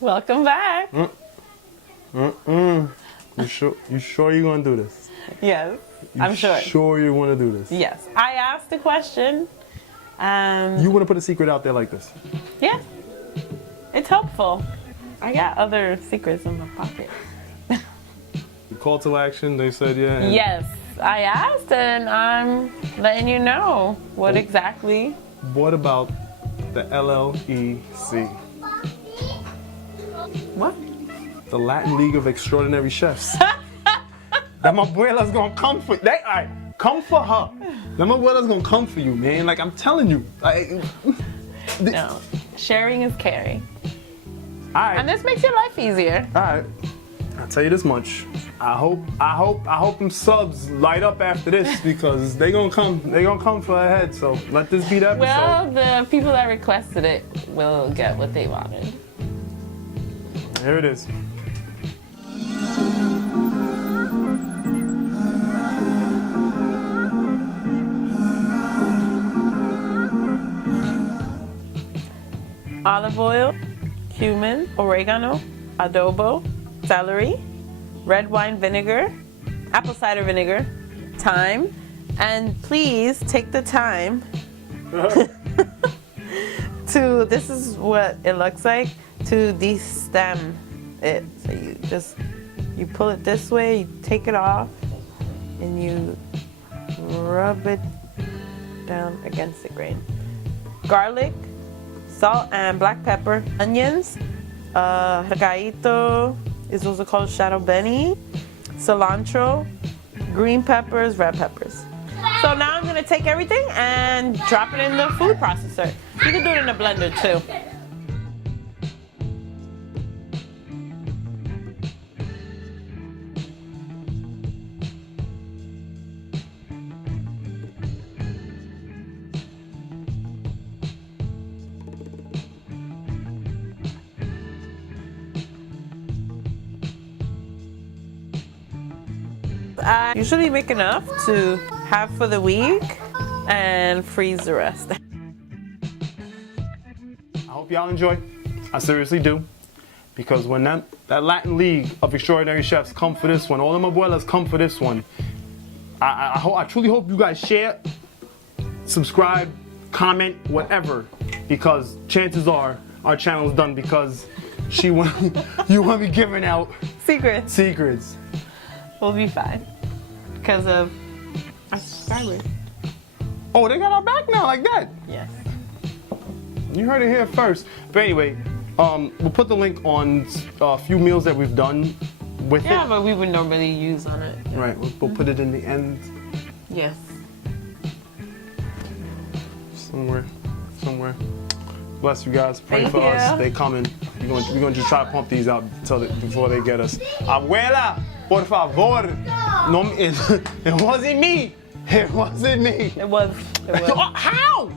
Welcome back. You sure you're gonna do this? Yes, I'm sure. Sure you want to do this? Yes, I asked the question. You want to put a secret out there like this? Yeah, it's helpful. I got other secrets in my pocket. The call to action, they said yeah. And Yes, I asked and I'm letting you know what exactly. what about the LLEC? What? The Latin League of Extraordinary Chefs. That my abuela's gonna come for come for her. That my abuela's gonna come for you, man. Like I'm telling you. No, sharing is caring. Alright. And this makes your life easier. Alright. I'll tell you this much. I hope them subs light up after this because they gonna come for a head. So let this be the episode. Well, the people that requested it will get what they wanted. Here it is. Olive oil, cumin, oregano, adobo, celery, red wine vinegar, apple cider vinegar, thyme, and please take the time to, this is what it looks like, to destem it. So you pull it this way, you take it off, and you rub it down against the grain. Garlic, salt and black pepper, onions, recaito is also called Shado Beni, cilantro, green peppers, red peppers. So now I'm gonna take everything and drop it in the food processor. You can do it in a blender too. I usually make enough to have for the week and freeze the rest. I hope y'all enjoy. I seriously do. Because when that Latin League of Extraordinary Chefs come for this one, all of my abuelas come for this one, I truly hope you guys share, subscribe, comment, whatever. Because chances are our channel is done because you want to be giving out secrets. We'll be fine because of our subscribers. Oh, they got our back now like that. Yes. You heard it here first. But anyway, we'll put the link on a few meals that we've done with it. Yeah, but we would normally use on it. Right, we'll put it in the end. Yes. Somewhere. Bless you guys. Pray Thank for you. us. They coming. We're going to just try to pump these out before they get us. Abuela, por favor. No, it wasn't me. It wasn't me. It was. Oh, how?